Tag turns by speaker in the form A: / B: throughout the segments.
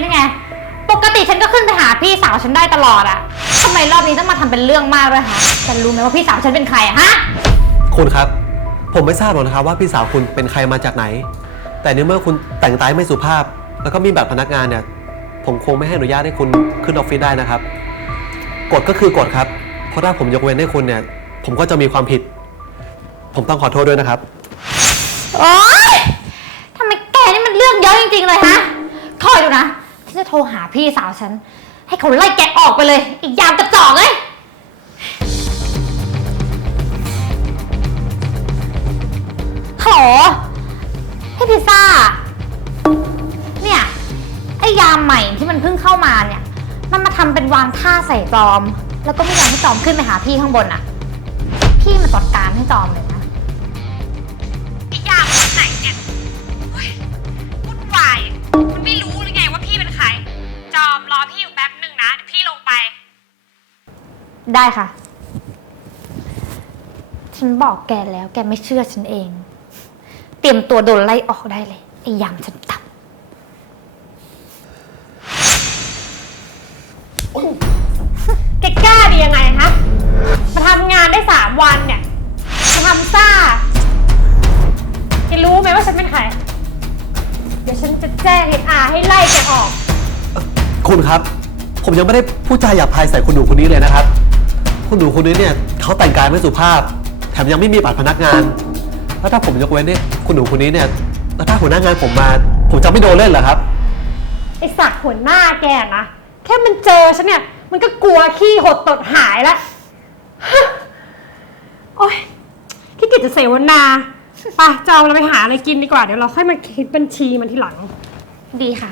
A: หรือไง ปกติฉันก็ขึ้นไปหาพี่สาวฉันได้ตลอดอะทำไมรอบนี้ต้องมาทำเป็นเรื่องมากด้วยคะฉันรู้ไหมว่าพี่สาวฉันเป็นใครอะฮะ
B: คุณครับ ผมไม่ทราบหรอกนะครับว่าพี่สาวคุณเป็นใครมาจากไหน แต่ในเมื่อคุณแต่งกายไม่สุภาพ แล้วก็มีบัตรพนักงานเนี่ย ผมคงไม่ให้อนุญาตให้คุณขึ้นออฟฟิศได้นะครับกฎก็คือกฎครับ เพราะถ้าผมยกเว้นให้คุณเนี่ย ผมก็จะมีความผิด ผมต้องขอโทษด้วยนะครับ
A: โอ๊ยทำไมแกนี่มันเรื่องเยอะจริงๆเลยฮะ คอยดูนะ ฉันจะโทรหาพี่สาวฉัน ให้เขาไล่แกออกไปเลย อีกยามกระจอกเลย ฮัลโหลพี่พิซซ่า เนี่ย ไอ้ยามใหม่ที่มันเพิ่งเข้ามาเนี่ย มันมาทำเป็นวางท่าใส่จอม แล้วก็ไม่ยอมให้จอมขึ้นไปหาพี่ข้างบนอะพี่มาจัดการให้จอมเลยนะ จอมรอพี่อยู่แป๊บหนึ่งนะเดี๋ยวพี่ลงไป ได้ค่ะ ฉันบอกแกแล้วแกไม่เชื่อฉันเอง เตรียมตัวโดนไล่ออกได้เลยไอ้ยามฉันตับ
C: แกกล้าดียังไงฮะ มาทำงานได้สามวันเนี่ย มาทำซ่าแกรู้ไหมว่าฉันเป็นใคร เดี๋ยวฉันจะแจ้งเออาให้ไล่แกออก
B: คุณครับ ผมยังไม่ได้พูดจาหยาบคายใส่คุณหนูคนนี้เลยนะครับ คุณหนูคนนี้เนี่ยเขาแต่งกายไม่สุภาพ แถมยังไม่มีบัตรพนักงาน แล้วถ้าผมยกเว้นเนี่ยคุณหนูคนนี้เนี่ยแล้วถ้าหัวหน้างานผมมา ผมจะไม่โดนเล่นเหรอครับ
C: ไอสักหัวหน้าแกนะ แค่มันเจอฉันเนี่ย มันก็กลัวขี้หดตดหายแล้วฮะโอ๊ยขี้เกียจจะเสวนาไปจองเราไปหาอะไรกินดีกว่า เดี๋ยวเราค่อยมาคิดบัญชีมันทีหลัง
A: ดีค่ะ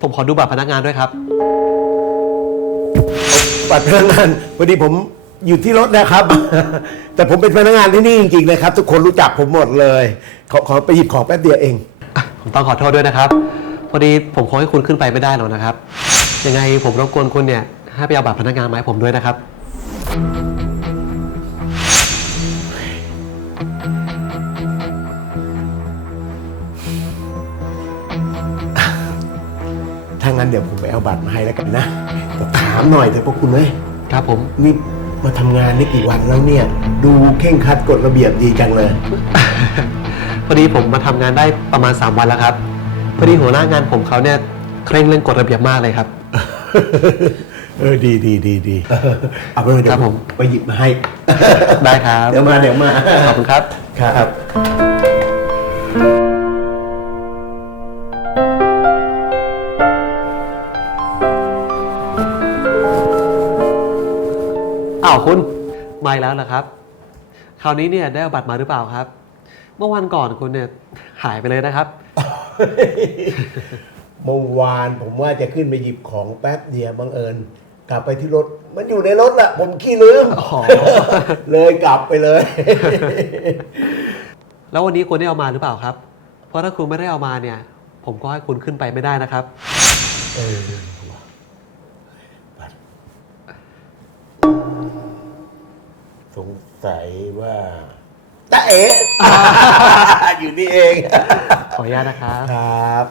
B: ผมขอดูบัตรพนักงานด้วยครับ
D: บัตรพนักงานพอดีผมอยู่ที่รถนะครับ แต่ผมเป็นพนักงานที่นี่จริงๆนะครับ ทุกคนรู้จักผมหมดเลย ขอขอไปหยิบของแป๊บเดียวเอง
B: ผมต้องขอโทษด้วยนะครับ พอดีผมคงให้คุณขึ้นไปไม่ได้หรอกนะครับ ยังไงผมรบกวนคุณเนี่ยให้ไปเอาบัตรพนักงานมาให้ผมด้วยนะครับ
D: งั้นเดี๋ยวผมไปเอาบัตรมาให้แล้วกันนะแต่ถามหน่อยเถอะพวกคุณเอ้ย
B: ครับผม
D: นี่มาทำงานนี่กี่วันแล้วเนี่ย ดูเข่งครัดกฎระเบียบดีจังเลย
B: พอดีผมมาทำงานได้ประมาณ 3 วันแล้วครับ พอดีหัวหน้างานผมเขาเนี่ยเคร่งเรื่องกฎระเบียบมากเลยครับ
D: เออดีดีดีดีเอาไปเลยเดี๋
B: ครั
D: ยว
B: บ
D: ผ
B: ผมม
D: ไปหยิบมาให้
B: ได้ครับ
D: เดี๋ยวมาเดี๋ยวมา
B: ขอบคุณครับ
D: ครับ
B: อ้าวคุณมาอีกแล้วเหรอครับ คราวนี้เนี่ยได้เอาบัตรมาหรือเปล่าครับ เมื่อวันก่อนคุณเนี่ยหายไปเลยนะครับ
D: เมื่อวานผมว่าจะขึ้นไปหยิบของแป๊บเดียวบังเอิญ กลับไปที่รถ มันอยู่ในรถอะผมขี้ลืม
B: อ๋อ
D: เลยกลับไปเลย
B: แล้ววันนี้คุณได้เอามาหรือเปล่าครับ เพราะถ้าคุณไม่ได้เอามาเนี่ย ผมก็ให้คุณขึ้นไปไม่ได้นะครับ
D: เออ งสัยว่าตาเอ๋อยู่นี่เอง
B: ขออนุญาตนะครับ
D: ครับ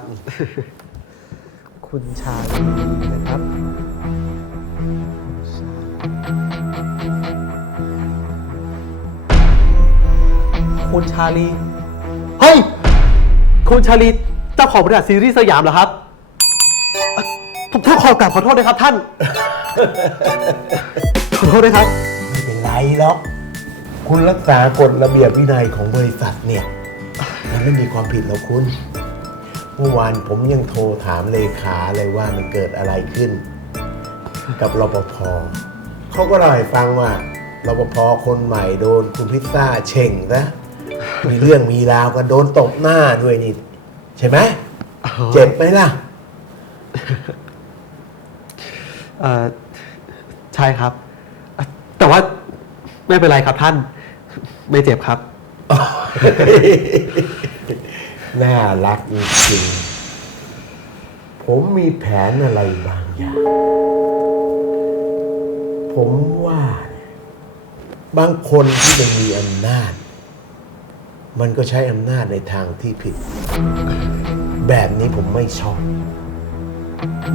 B: คุณชาลีนะครับ คุณชาลี เฮ้ย คุณชาลี เจ้าของบริษัทซีรีส์สยามเหรอครับเอ่อผมต้องขอกราบขอโทษนะครับท่าน ขอโทษด้วยครับ
D: ไม่เป็นไรหรอก คุณรักษากฎระเบียบวินัยของบริษัทเนี่ย มันไม่มีความผิดหรอกคุณ เมื่อวานผมยังโทรถามเลขาเลยว่ามันเกิดอะไรขึ้น กับรปภเขาก็เล่าให้ฟังว่ารปภคนใหม่โดนคุณพิซซ่าเช่งนะมีเรื่องมีราวกันโดนตบหน้าด้วยนี่ ใช่ไหมเจ็บไหมล่ะ
B: เอ่อใช่ครับ ไม่เป็นไรครับท่าน ไม่เจ็บครับ
D: น่ารักจริงๆผมมีแผนอะไรบางอย่าง ผมว่าเนี่ยบางคนที่มันมีอำนาจ มันก็ใช้อำนาจในทางที่ผิด แบบนี้ผมไม่ชอบ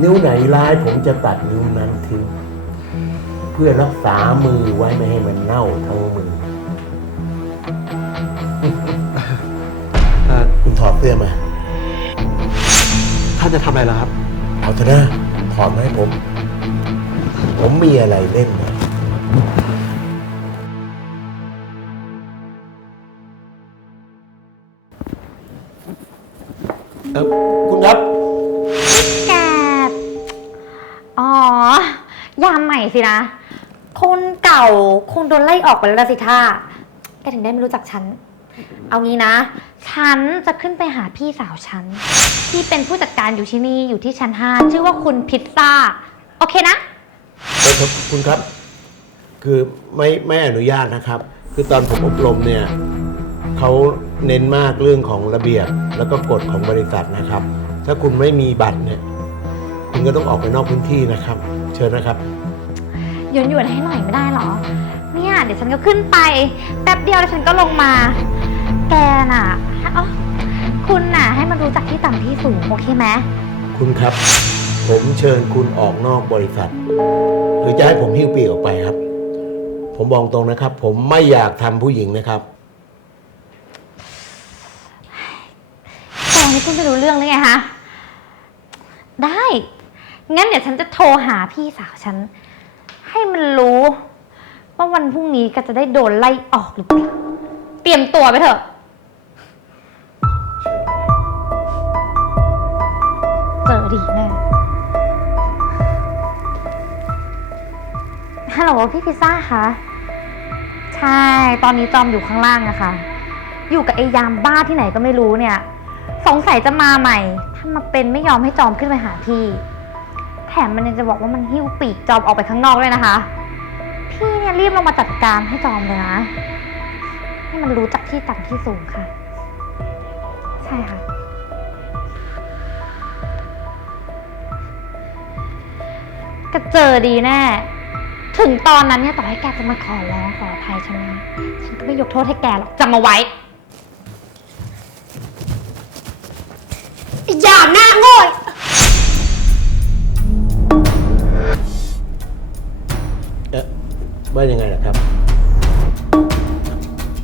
D: นิ้วไหนร้ายผมจะตัดนิ้วนั้นทิ้ง เพื่อรักษามือไว้ไม่ให้มันเน่าทั้งมือ
B: เอ่อ
D: คุณถอดเสื้อมา
B: ท่านจะทำอะไรล่ะครับ
D: เอาเถอะนะถอดมาให้ผม ผมมีอะไรเล่นหน่อย
B: เออคุณครับ
A: แกอ๋อยามใหม่สินะ คนเก่าคงโดนไล่ออกไปแล้วล่ะสิท่าแกถึงได้ไม่รู้จักฉัน เอางี้นะ ฉันจะขึ้นไปหาพี่สาวฉัน ที่เป็นผู้จัดการอยู่ที่นี่อยู่ที่ชั้นห้าชื่อว่าคุณพิซซ่า โอเคนะ
D: เออครับคุณครับ คือไม่ไม่อนุญาตนะครับ คือตอนผมอบรมเนี่ยเขาเน้นมากเรื่องของระเบียบแล้วก็กฎของบริษัทนะครับ ถ้าคุณไม่มีบัตรเนี่ย คุณก็ต้องออกไปนอกพื้นที่นะครับ เชิญนะครับ
A: หยวนหยวนๆให้หน่อยไม่ได้เหรอ เนี่ย เดี๋ยวฉันก็ขึ้นไป แป๊บเดียวแล้วฉันก็ลงมา แกน่ะเอ้าคุณน่ะ ให้มันรู้จักที่ต่ำที่สูง โอเคไหม
D: คุณครับ ผมเชิญคุณออกนอกบริษัท หรือจะให้ผมหิ้วปีกออกไปครับ ผมบอกตรงนะครับ ผมไม่อยากทำผู้หญิงนะครับ
A: แกนี่คุณจะรู้เรื่องเลยไงฮะได้ งั้นเดี๋ยวฉันจะโทรหาพี่สาวฉัน ให้มันรู้ ว่าวันพรุ่งนี้ก็จะได้โดนไล่ออกหรือเปล่าเตรียมตัวไปเถอะ เจอดีแน่ฮัลโหลพี่พิซซ่าคะใช่ ตอนนี้จอมอยู่ข้างล่างนะคะ อยู่กับไอ้ยามบ้าที่ไหนก็ไม่รู้เนี่ย สงสัยจะมาใหม่ ถ้ามาเป็นไม่ยอมให้จอมขึ้นไปหาพี่ แถมมันยังจะบอกว่ามันหิ้วปีกจอมออกไปข้างนอกด้วยนะคะ พี่เนี่ยรีบลงมาจัดการให้จอมเลยนะ ให้มันรู้จักที่ต่ำที่สูงค่ะ ใช่ค่ะ ก็เจอดีแน่ ถึงตอนนั้นเนี่ยต่อให้แกจะมาขอร้องขออภัยฉันนะ ฉันก็ไม่ยกโทษให้แกหรอกจำเอาไว้
D: ว่ายังไงล่ะครับ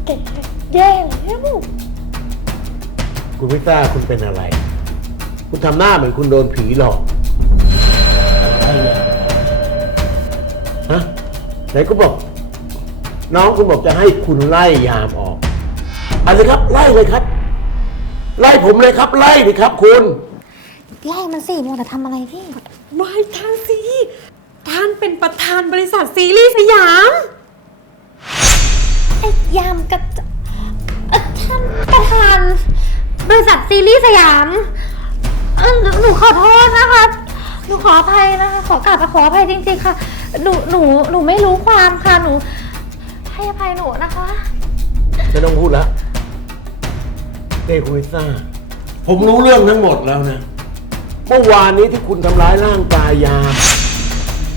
C: แกแย่แล้ว
D: คุณพิต้าคุณเป็นอะไร คุณทำหน้าเหมือนคุณโดนผีหลอกฮะไหนก็บอก น้องคุณบอกจะให้คุณไล่ยามออกเอะไรครับ ไล่เลยครับ ไล่ผมเลยครับ ไล่ดิครับ คุณ
A: ไล่มันสิมัวแต่ทำอะไรพี่
C: ไม่ท่านสิ ท่านเป็นประธานบริษัทซีรีส์สยาม
A: ไอ้ยามกระจเอ่อท่านประธานบริษัทซีรีส์สยามเอ่อหนูหนูขอโทษนะคะ หนูขออภัยนะคะ ขอกราบขออภัยจริงๆค่ะ หนูหนูหนูไม่รู้ความค่ะ หนูให้อภัยหนูนะคะ
D: ไม่ต้องพูดแล้วเต้คุณพิต้าผมรู้เรื่องทั้งหมดแล้วนะ เมื่อวานนี้ที่คุณทำร้ายร่างกายยาม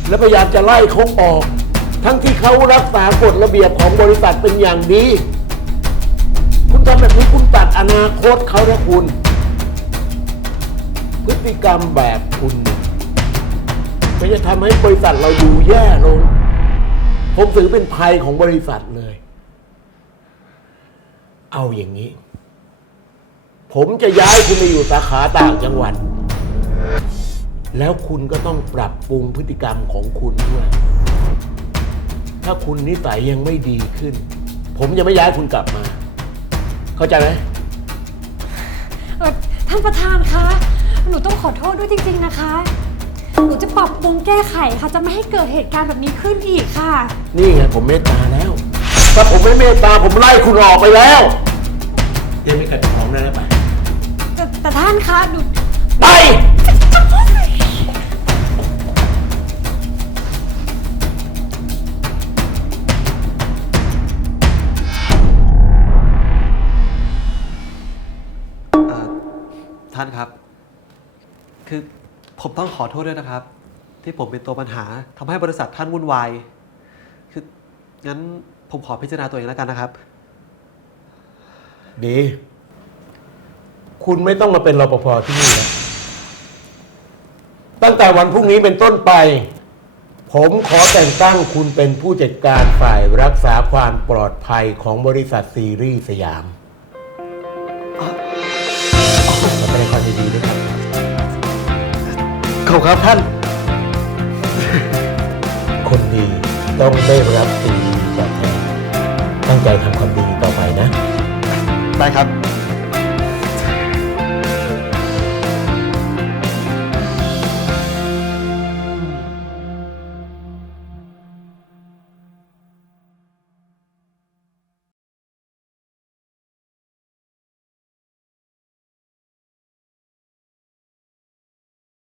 D: และพยายามจะไล่เขาออก ทั้งที่เขารักษากฎระเบียบของบริษัทเป็นอย่างดี คุณทำแบบนี้คุณตัดอนาคตเขานะคุณ พฤติกรรมแบบคุณเนี่ยมันจะทำให้บริษัทเราดูแย่ลง ผมถือเป็นภัยของบริษัทเลย เอาอย่างนี้ ผมจะย้ายคุณไปอยู่สาขาต่างจังหวัด แล้วคุณก็ต้องปรับปรุงพฤติกรรมของคุณด้วย ถ้าคุณนิสัยยังไม่ดีขึ้น ผมจะไม่ย้ายคุณกลับมา เข้าใจไหม
C: เอ่อท่านประธานคะ หนูต้องขอโทษด้วยจริง ๆ นะคะ หนูจะปรับปรุงแก้ไขค่ะ จะไม่ให้เกิดเหตุการณ์แบบนี้ขึ้นอีกค่ะ
D: นี่ไงผมเมตตาแล้ว ถ้าผมไม่เมตตาผมไล่คุณออกไปแล้วเดี๋ยวไม่กัดของได้แล้วไป
C: แต่แต่ท่านคะ หนู
D: ไป
B: ท่านคือผมต้องขอโทษด้วยนะครับ ที่ผมเป็นตัวปัญหาทำให้บริษัทท่านวุ่นวาย คืองั้นผมขอพิจารณาตัวเองแล้วกันนะครับ
D: ดี คุณไม่ต้องมาเป็นรปภที่นี่แล้วตั้งแต่วันพรุ่งนี้เป็นต้นไป ผมขอแต่งตั้งคุณเป็นผู้จัดการฝ่ายรักษาความปลอดภัยของบริษัทซีรีส์สยาม
B: ขอบครับท่าน
D: คนดีต้องได้รับสิ่งดีตอบแทนตั้งใจทำความดีต่อไปนะ
B: ได้ครับ